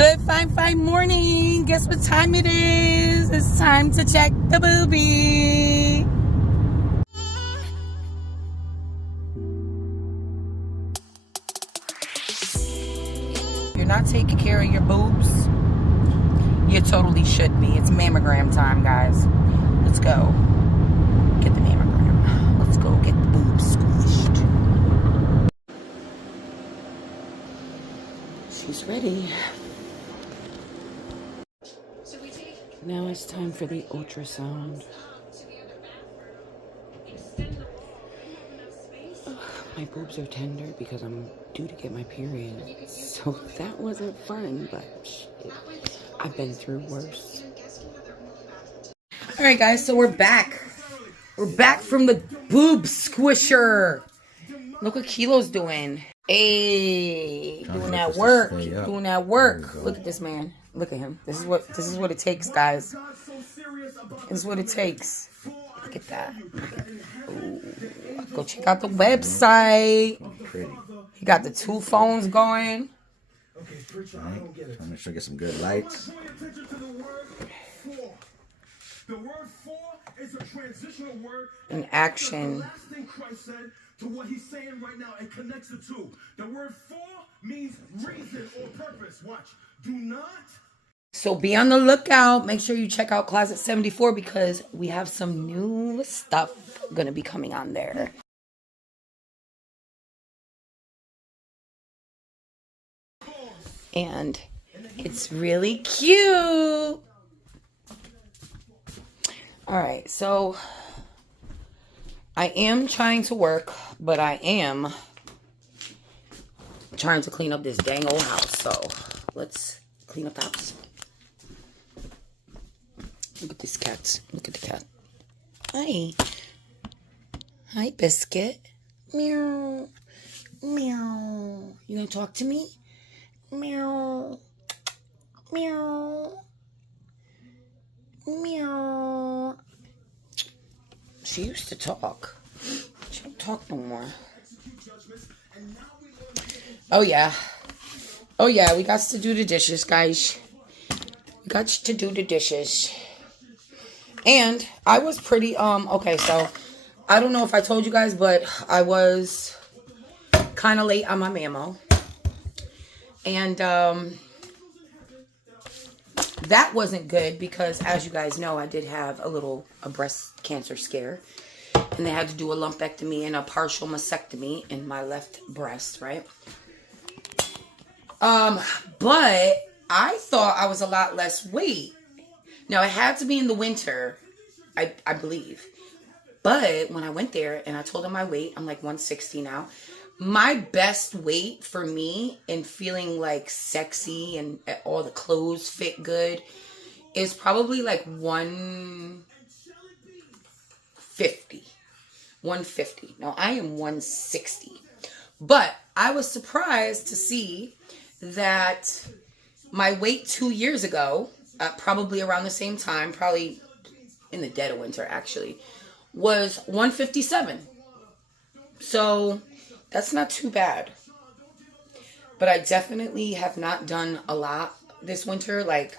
Good fine morning. Guess what time it is? It's time to check the boobie. You're not taking care of your boobs? You totally should be. It's mammogram time, guys. Let's go get the mammogram. Let's go get the boobs squished. She's ready. Now it's time for the ultrasound. My boobs are tender because I'm due to get my period. So that wasn't fun, but shit, I've been through worse. Alright guys, so we're back. We're back from the boob squisher. Look what Kilo's doing. Hey, doing that work. Doing that work. Look at this man. Look at him. This is what it takes, guys. This is what it takes. Look at that. Ooh. Go check out the website. Pretty. He got the 2 phones going. Right. Trying to make sure I get some good lights. In action. To what he's saying right now, it connects the two. The word for means reason or purpose. Watch. Do not. So be on the lookout. Make sure you check out Closet 74 because we have some new stuff gonna be coming on there. And it's really cute. Alright, so I am trying to work, but I am trying to clean up this dang old house. So let's clean up the house. Look at this cat. Look at the cat. Hi. Hi, Biscuit. Meow. Meow. You gonna talk to me? Meow. Meow. Meow. She used to talk. She don't talk no more. Oh, yeah. Oh, yeah. We got to do the dishes, guys. We got to do the dishes. And I was pretty, okay, so I don't know if I told you guys, but I was kind of late on my Mamo. And, that wasn't good because, as you guys know, I did have a breast cancer scare. And they had to do a lumpectomy and a partial mastectomy in my left breast, right? But I thought I was a lot less weight. Now, it had to be in the winter, I believe. But when I went there and I told them my weight, I'm like 160 now. My best weight for me and feeling like sexy and all the clothes fit good is probably like 150. 150. Now, I am 160. But I was surprised to see that my weight 2 years ago, probably around the same time, probably in the dead of winter actually, was 157. So that's not too bad. But I definitely have not done a lot this winter. Like,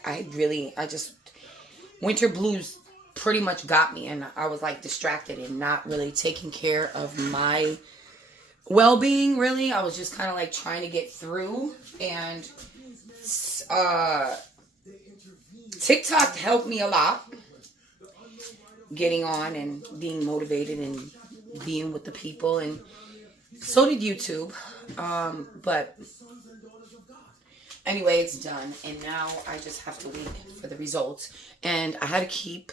winter blues pretty much got me. And I was, like, distracted and not really taking care of my well-being, really. I was just kind of, like, trying to get through. And TikTok helped me a lot. Getting on and being motivated and being with the people. And so did YouTube, but anyway, it's done, and now I just have to wait for the results, and I had to keep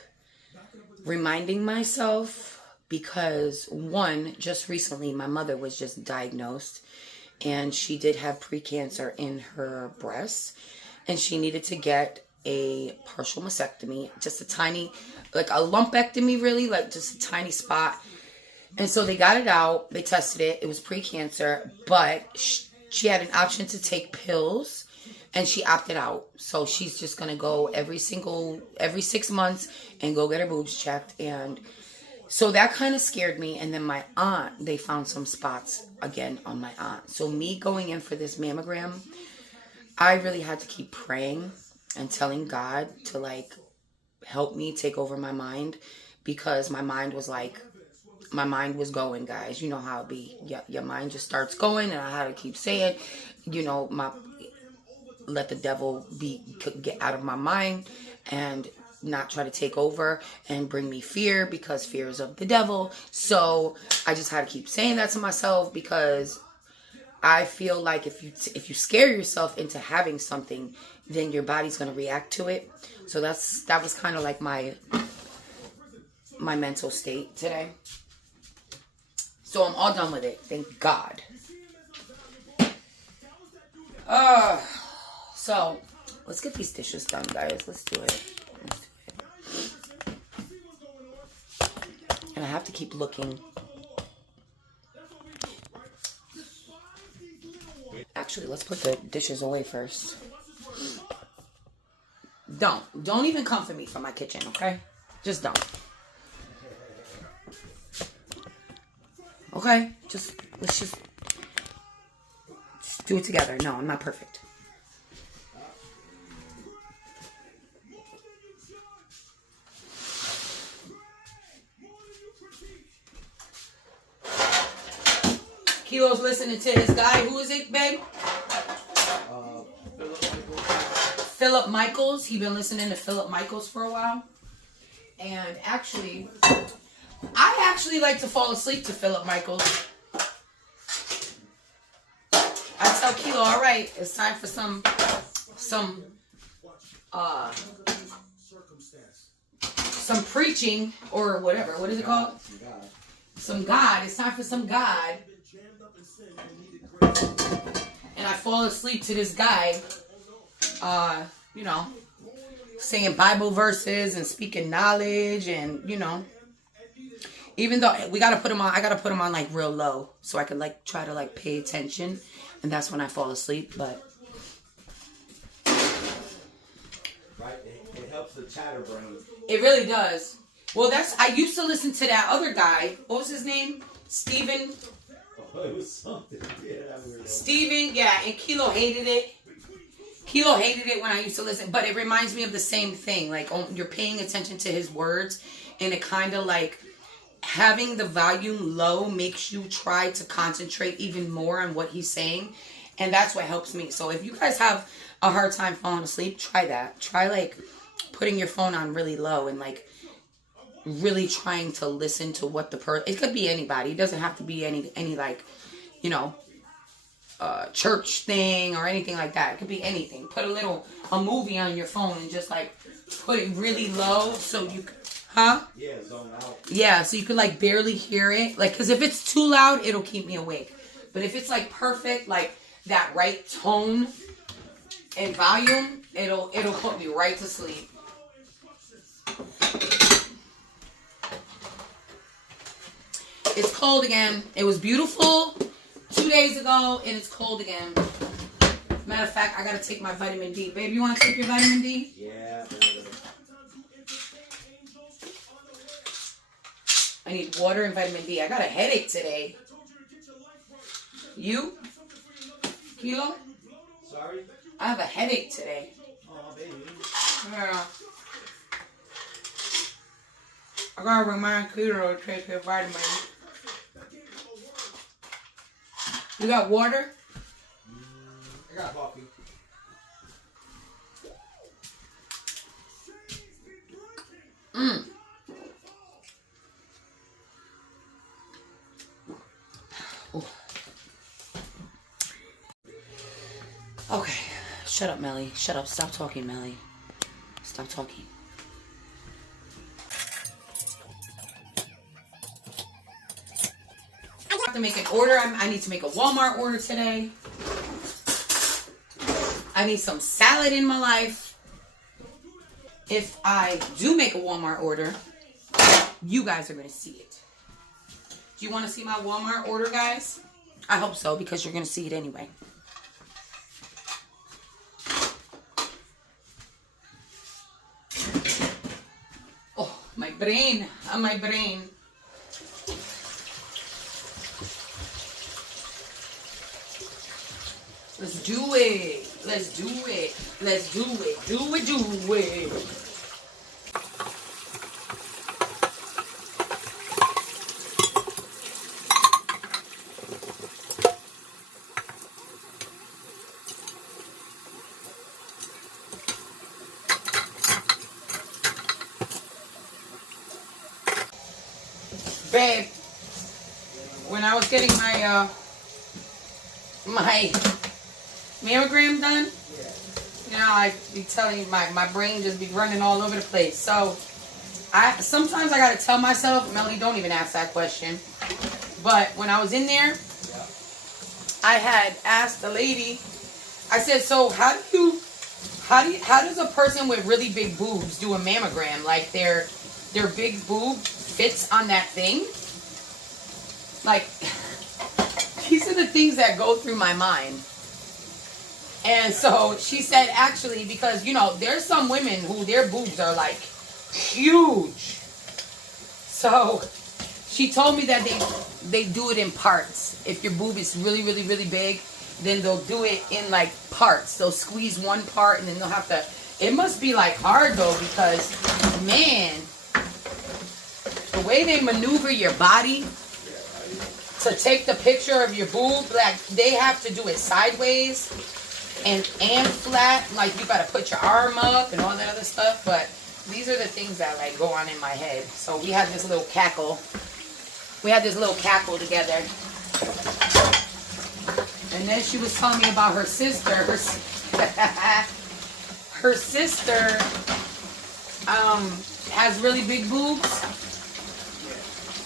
reminding myself because, one, just recently, my mother was just diagnosed, and she did have precancer in her breasts, and she needed to get a partial mastectomy, just a tiny, like a lumpectomy, really, like just a tiny spot. And so they got it out. They tested it. It was pre-cancer. But she had an option to take pills. And she opted out. So she's just going to go every 6 months and go get her boobs checked. And so that kind of scared me. And then my aunt, they found some spots again on my aunt. So me going in for this mammogram, I really had to keep praying and telling God to like help me take over my mind, because my mind was going, guys. You know how it be. Your mind just starts going, and I had to keep saying, let the devil get out of my mind and not try to take over and bring me fear, because fear is of the devil. So I just had to keep saying that to myself, because I feel like if you scare yourself into having something, then your body's going to react to it. So that was kind of like my mental state today. So I'm all done with it. Thank God. So let's get these dishes done, guys. Let's do it. And I have to keep looking. Actually, let's put the dishes away first. Don't even come for me from my kitchen, okay? Just don't. Okay? Let's just do it together. No, I'm not perfect. Kilo's listening to his guy. Who is it, babe? Philip Michaels. He's been listening to Philip Michaels for a while. And actually, I actually like to fall asleep to Philip Michaels. I tell Kilo, all right, it's time for some preaching or whatever. What is it called? Some God. It's time for some God. And I fall asleep to this guy, saying Bible verses and speaking knowledge, and even though I gotta put him on like real low so I can like try to like pay attention, and that's when I fall asleep. But right, it helps the chatterbrain. It really does. Well, I used to listen to that other guy. What was his name? Steven. Oh, it was something. Yeah, Steven, yeah, and Kilo hated it. Kilo hated it when I used to listen, but it reminds me of the same thing. Like, you're paying attention to his words, and it kind of like having the volume low makes you try to concentrate even more on what he's saying, and that's what helps me. So if you guys have a hard time falling asleep, try that. Try like putting your phone on really low and like really trying to listen to what it could be anybody. It doesn't have to be any like, church thing or anything like that. It could be anything. Put a movie on your phone and just like put it really low so you yeah, zone out. Yeah, so you can like barely hear it. Like, because if it's too loud, it'll keep me awake. But if it's like perfect, like that right tone and volume, it'll put me right to sleep. It's cold again. It was beautiful 2 days ago, and it's cold again. Matter of fact, I gotta take my vitamin D. Babe, you want to take your vitamin D? Yeah. I need water and vitamin D. I got a headache today. You? Kilo? Sorry? I have a headache today. Oh, baby. Yeah. I gotta remind Kilo to take his vitamin. You got water? I got coffee. Okay. Shut up, Melly. Shut up. Stop talking, Melly. Stop talking. I have to make an order. I need to make a Walmart order today. I need some salad in my life. If I do make a Walmart order, you guys are going to see it. Do you want to see my Walmart order, guys? I hope so, because you're going to see it anyway. Oh, my brain. My brain. Let's do it. Let's do it. Let's do it. Do it, do it. Babe, when I was getting my my mammogram done, you know, I be telling you, my brain just be running all over the place. So sometimes I gotta tell myself, Melody, don't even ask that question. But when I was in there, I had asked the lady, I said, so how does a person with really big boobs do a mammogram? Like their big boob fits on that thing? Like, these are the things that go through my mind. And so she said, actually, because, you know, there's some women who their boobs are like huge. So she told me that they do it in parts. If your boob is really, really, really big, then they'll do it in like parts. They'll squeeze one part and then they'll have to, it must be like hard though, because man, the way they maneuver your body to take the picture of your boob, like they have to do it sideways and flat. Like you gotta put your arm up and all that other stuff. But these are the things that like go on in my head. So we had this little cackle. We had this little cackle together. And then she was telling me about her sister. Her sister has really big boobs.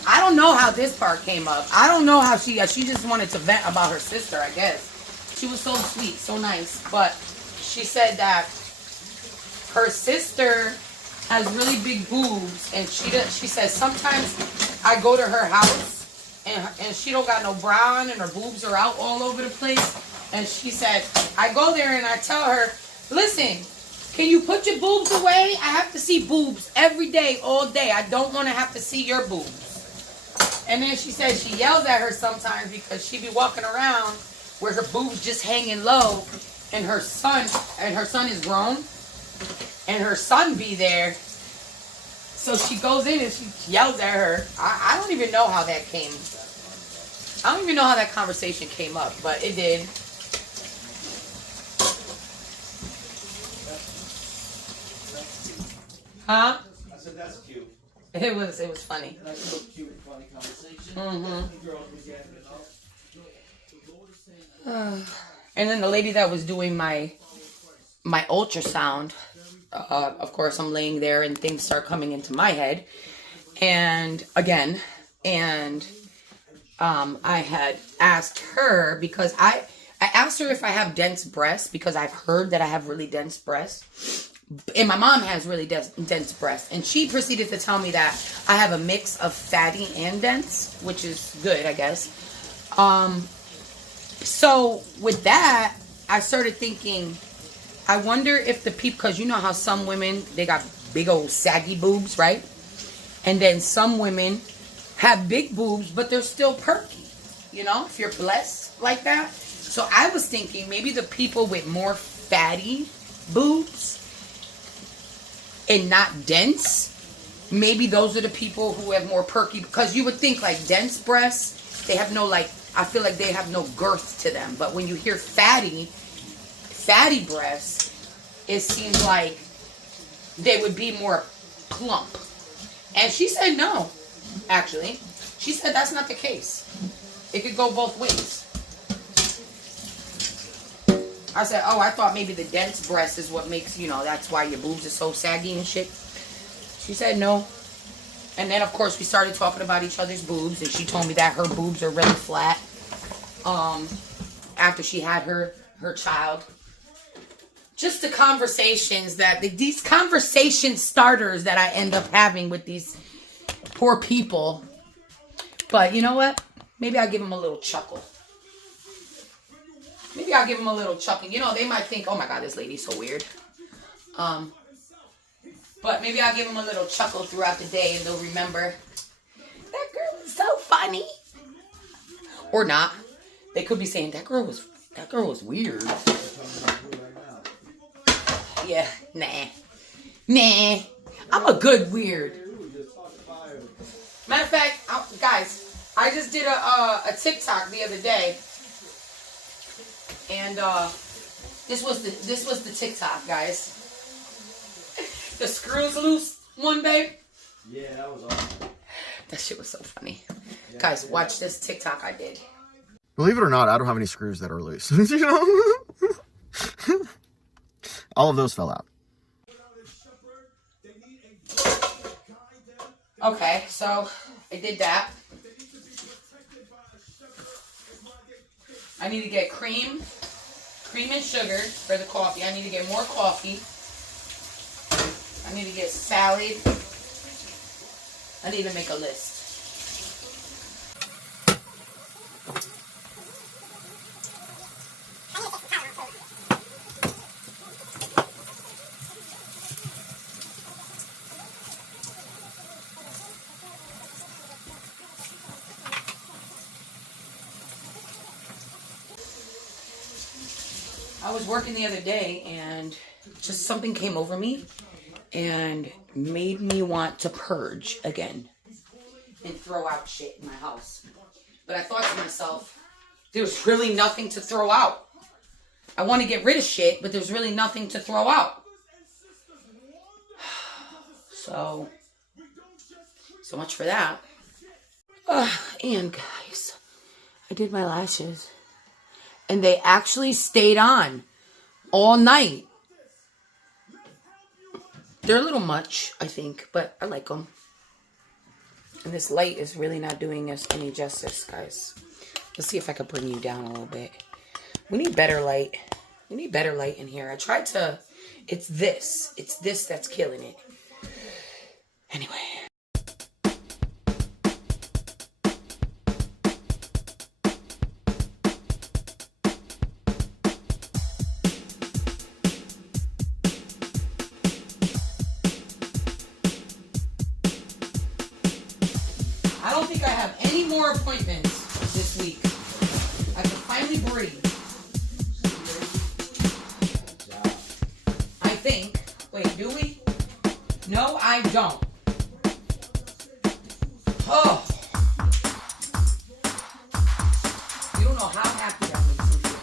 I don't know how this part came up. I don't know how she just wanted to vent about her sister, I guess. She was so sweet, so nice. But she said that her sister has really big boobs, and she says sometimes I go to her house and she don't got no bra on and her boobs are out all over the place. And she said, I go there and I tell her, listen, can you put your boobs away? I have to see boobs every day, all day. I don't want to have to see your boobs. And then she said she yells at her sometimes because she be walking around where her boobs just hanging low, and her son is grown, and her son be there. So she goes in and she yells at her. I don't even know how that came. I don't even know how that conversation came up, but it did. Huh? I said that's cute. It was funny. That's a real cute and funny conversation. Mm-hmm. The girls were getting it up. And then the lady that was doing my ultrasound, of course, I'm laying there and things start coming into my head. And again, I had asked her because I asked her if I have dense breasts because I've heard that I have really dense breasts. And my mom has really dense breasts. And she proceeded to tell me that I have a mix of fatty and dense, which is good, I guess. So with that, I started thinking, I wonder if the people, because you know how some women, they got big old saggy boobs, right? And then some women have big boobs, but they're still perky, you know, if you're blessed like that. So I was thinking maybe the people with more fatty boobs and not dense, maybe those are the people who have more perky, because you would think like dense breasts, they have no like, I feel like they have no girth to them. But when you hear fatty breasts, it seems like they would be more plump. And she said no, actually. She said that's not the case. It could go both ways. I said, oh, I thought maybe the dense breast is what makes, you know, that's why your boobs are so saggy and shit. She said no. And then, of course, we started talking about each other's boobs, and she told me that her boobs are really flat after she had her child. Just the conversations these conversation starters that I end up having with these poor people. But you know what? Maybe I'll give them a little chuckle. Maybe I'll give them a little chuckle. You know, they might think, oh my God, this lady's so weird. But maybe I'll give them a little chuckle throughout the day, and they'll remember, that girl is so funny. Or not. They could be saying, that girl was weird. Yeah, nah. I'm a good weird. Matter of fact, guys, I just did a TikTok the other day, and this was the TikTok, guys. The screws loose one, babe. Yeah, that was awesome. That shit was so funny. Guys, watch this TikTok I did. Believe it or not, I don't have any screws that are loose. You know? All of those fell out. Okay, so I did that. I need to get cream and sugar for the coffee. I need to get more coffee. I need to get salad. I need to make a list. I was working the other day and just something came over me and made me want to purge again and throw out shit in my house. But I thought to myself, there's really nothing to throw out. I want to get rid of shit, but there's really nothing to throw out. So much for that. And guys, I did my lashes. And they actually stayed on all night. They're a little much, I think, but I like them. And this light is really not doing us any justice, guys. Let's see if I can bring you down a little bit. We need better light. We need better light in here. I tried to... It's this that's killing it. Anyway. I don't think I have any more appointments this week. I can finally breathe. I think. Wait, do we? No, I don't. Oh. You don't know how happy that makes me feel.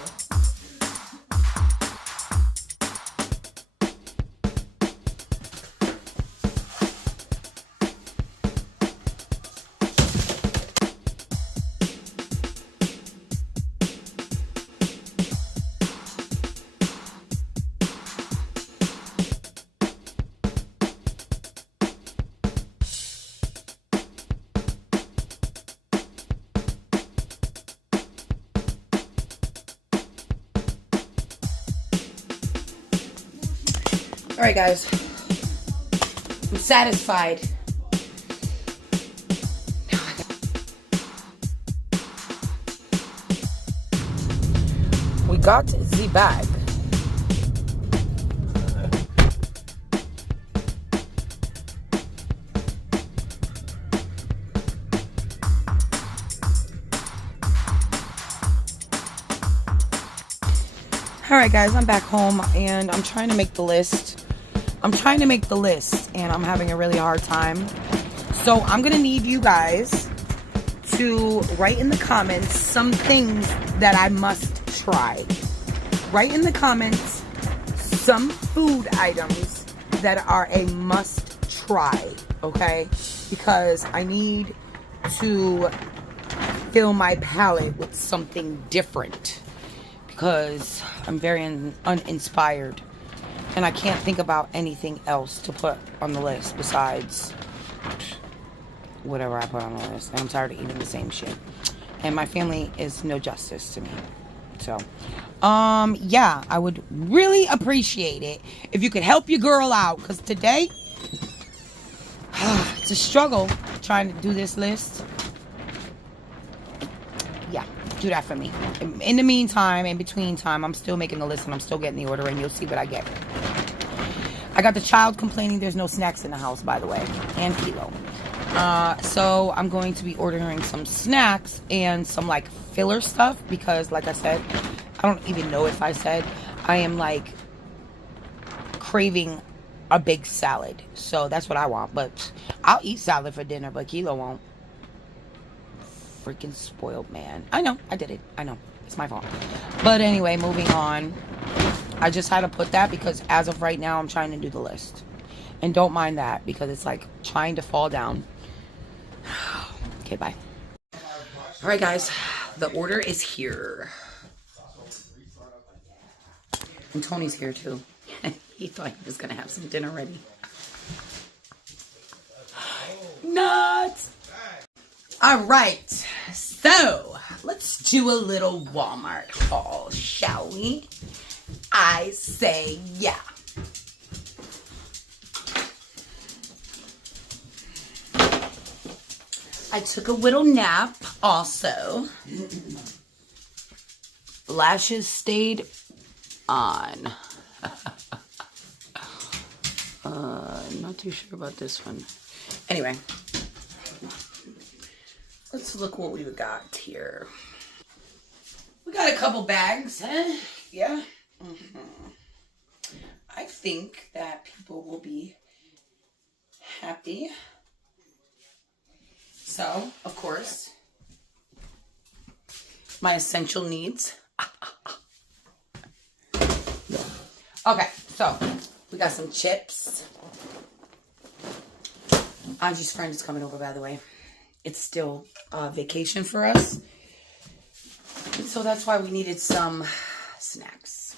All right, guys. I'm satisfied. We got the bag. All right, guys, I'm back home and I'm trying to make the list. And I'm having a really hard time. So I'm going to need you guys to write in the comments some things that I must try. Write in the comments some food items that are a must try, okay? Because I need to fill my palate with something different. Because I'm very uninspired. And I can't think about anything else to put on the list besides whatever I put on the list. And I'm tired of eating the same shit. And my family is no justice to me. So, yeah, I would really appreciate it if you could help your girl out. Because today, it's a struggle trying to do this list. Yeah, do that for me. In the meantime, in between time, I'm still making the list and I'm still getting the order and you'll see what I get. I got the child complaining there's no snacks in the house, by the way, and Kilo. So I'm going to be ordering some snacks and some like filler stuff because like I said, I don't even know if I said, I am like craving a big salad. So that's what I want. But I'll eat salad for dinner, but Kilo won't. Freaking spoiled man. I know. I did it. I know. It's my fault. But anyway, moving on. I just had to put that because as of right now, I'm trying to do the list. And don't mind that because it's like trying to fall down. Okay, bye. All right, guys. The order is here. And Tony's here too. He thought he was going to have some dinner ready. Nuts! All right. So, let's do a little Walmart haul, shall we? I say yeah. I took a little nap also. Lashes stayed on. Not too sure about this one. Anyway, let's look what we got here. We got a couple bags, huh? Yeah. I think that people will be happy. So, of course, my essential needs. Okay, so we got some chips. Angie's friend is coming over, by the way. It's still vacation for us. And so that's why we needed some snacks.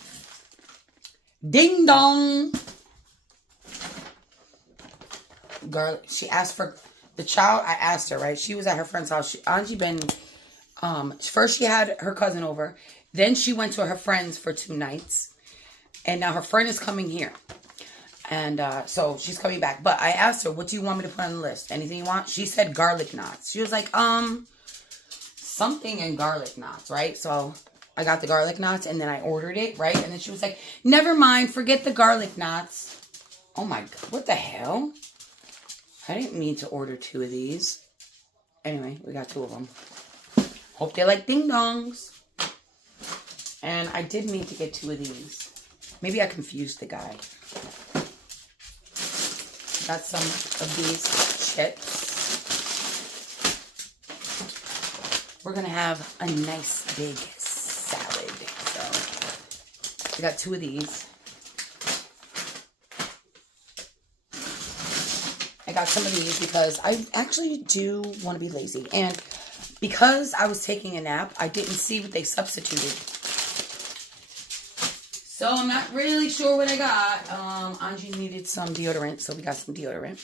Ding dong! Garlic. She asked for the child. I asked her, right? She was at her friend's house. Angie been, first she had her cousin over. Then she went to her friend's for 2 nights. And now her friend is coming here. And so she's coming back. But I asked her, what do you want me to put on the list? Anything you want? She said garlic knots. She was like, something in garlic knots, right? So I got the garlic knots and then I ordered it, right? And then she was like, never mind, forget the garlic knots. Oh my God, what the hell? I didn't mean to order 2 of these. Anyway, we got 2 of them. Hope they like ding dongs. And I did mean to get 2 of these. Maybe I confused the guy. Got some of these chips. We're going to have a nice big salad. So, I got 2 of these. I got some of these because I actually do want to be lazy. And because I was taking a nap, I didn't see what they substituted. So I'm not really sure what I got. Angie needed some deodorant, so we got some deodorant.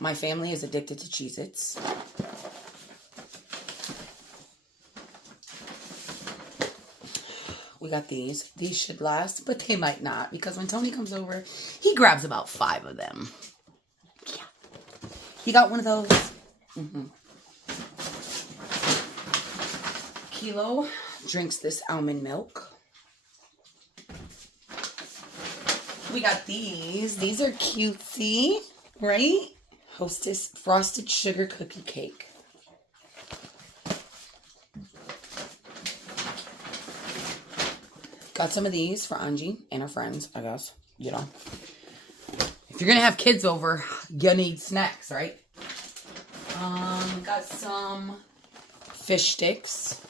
My family is addicted to Cheez-Its. We got these. These should last, but they might not. Because when Tony comes over, he grabs about 5 of them. Yeah. He got one of those. Kilo drinks this almond milk. We got these. These are cutesy, right? Hostess frosted sugar cookie cake. Got some of these for Angie and her friends, I guess. You know. If you're going to have kids over, you need snacks, right? Got some fish sticks.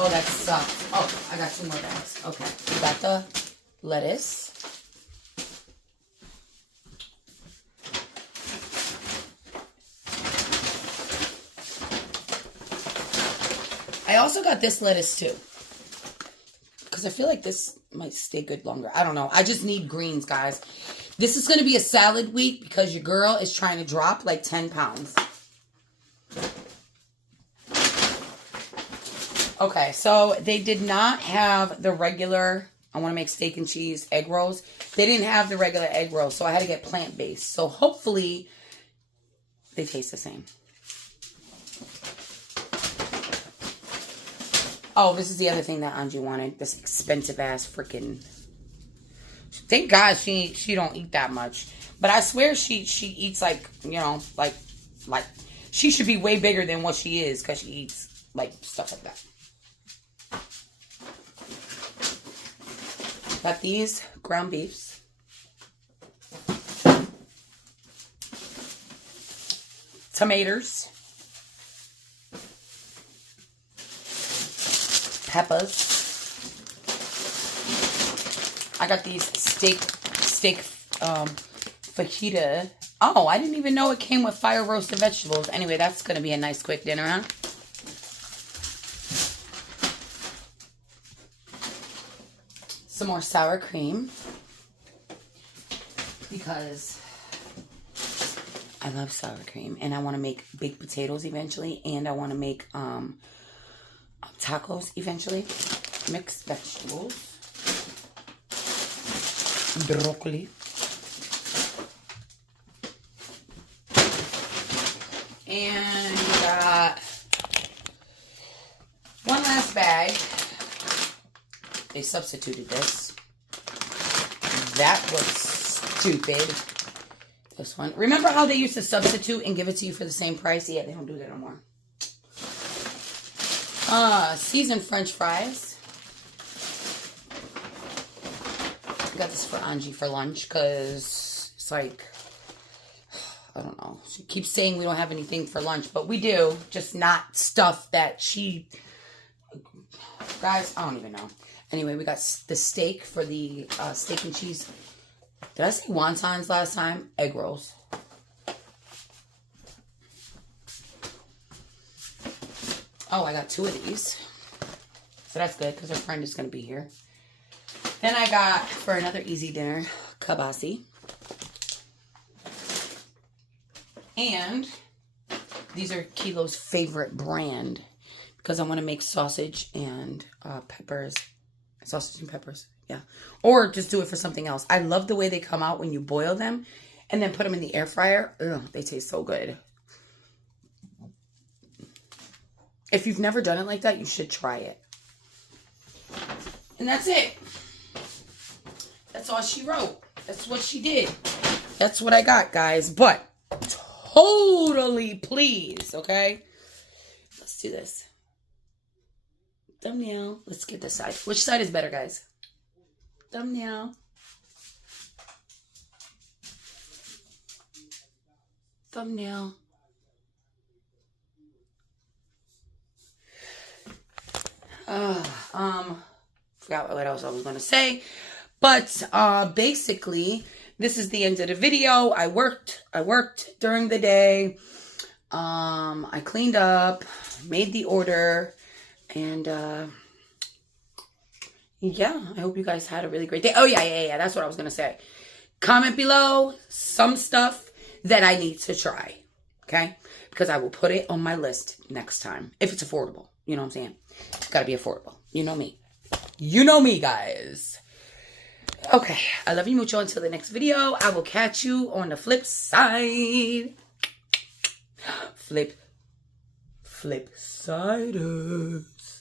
Oh, that sucks. Oh, I got 2 more bags. Okay. We got the lettuce. I also got this lettuce too. Because I feel like this might stay good longer. I don't know. I just need greens, guys. This is going to be a salad week because your girl is trying to drop like 10 pounds. Okay, so they did not have the regular, I want to make steak and cheese egg rolls. They didn't have the regular egg rolls, so I had to get plant-based. So hopefully they taste the same. Oh, this is the other thing that Angie wanted. This expensive-ass freaking... Thank God she don't eat that much. But I swear she eats like, you know, like... She should be way bigger than what she is because she eats, like, stuff like that. Got these ground beefs. Tomatoes. Peppers. I got these steak fajita. Oh, I didn't even know it came with fire roasted vegetables. Anyway, that's going to be a nice quick dinner, huh? Some more sour cream. Because I love sour cream. And I want to make baked potatoes eventually. And I want to make tacos eventually. Mixed vegetables. Broccoli. And we got one last bag. They substituted this. That looks stupid. This one. Remember how they used to substitute and give it to you for the same price? Yeah, they don't do that no more. Seasoned French fries. I got this for Angie for lunch because it's like, I don't know. She keeps saying we don't have anything for lunch, but we do. Just not stuff that she... Guys, I don't even know. Anyway, we got the steak for the steak and cheese. Did I say wontons last time? Egg rolls. Oh, I got 2 of these. So that's good because her friend is going to be here. Then I got, for another easy dinner, kabasi. And these are Kilo's favorite brand because I want to make sausage and peppers. Sausage and peppers, yeah. Or just do it for something else. I love the way they come out when you boil them and then put them in the air fryer. Ugh, they taste so good. If you've never done it like that, you should try it. And that's it. That's all she wrote. That's what she did. That's what I got, guys. But totally please, okay? Let's do this. Thumbnail. Let's get this side. Which side is better, guys? Thumbnail. Thumbnail. Forgot what else I was going to say. But basically, this is the end of the video. I worked during the day. I cleaned up, made the order, and yeah, I hope you guys had a really great day. Oh yeah, that's what I was gonna say. Comment below some stuff that I need to try, okay? Because I will put it on my list next time if it's affordable. You know what I'm saying? It's gotta be affordable. You know me. You know me, guys. Okay, I love you mucho. Until the next video, I will catch you on the flip side. Flip siders.